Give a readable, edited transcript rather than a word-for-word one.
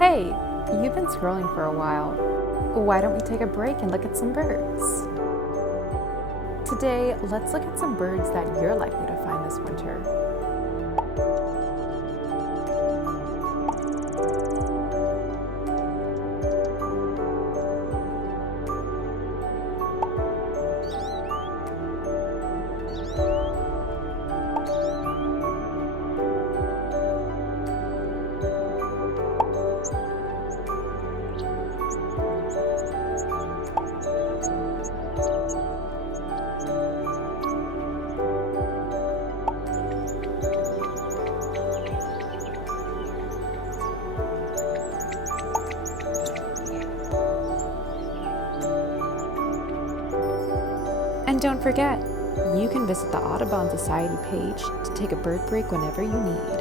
Hey, you've been scrolling for a while. Why don't we take a break and look at some birds? Today, let's look at some birds that you're likely to find this winter. And don't forget, you can visit the Audubon Society page to take a bird break whenever you need.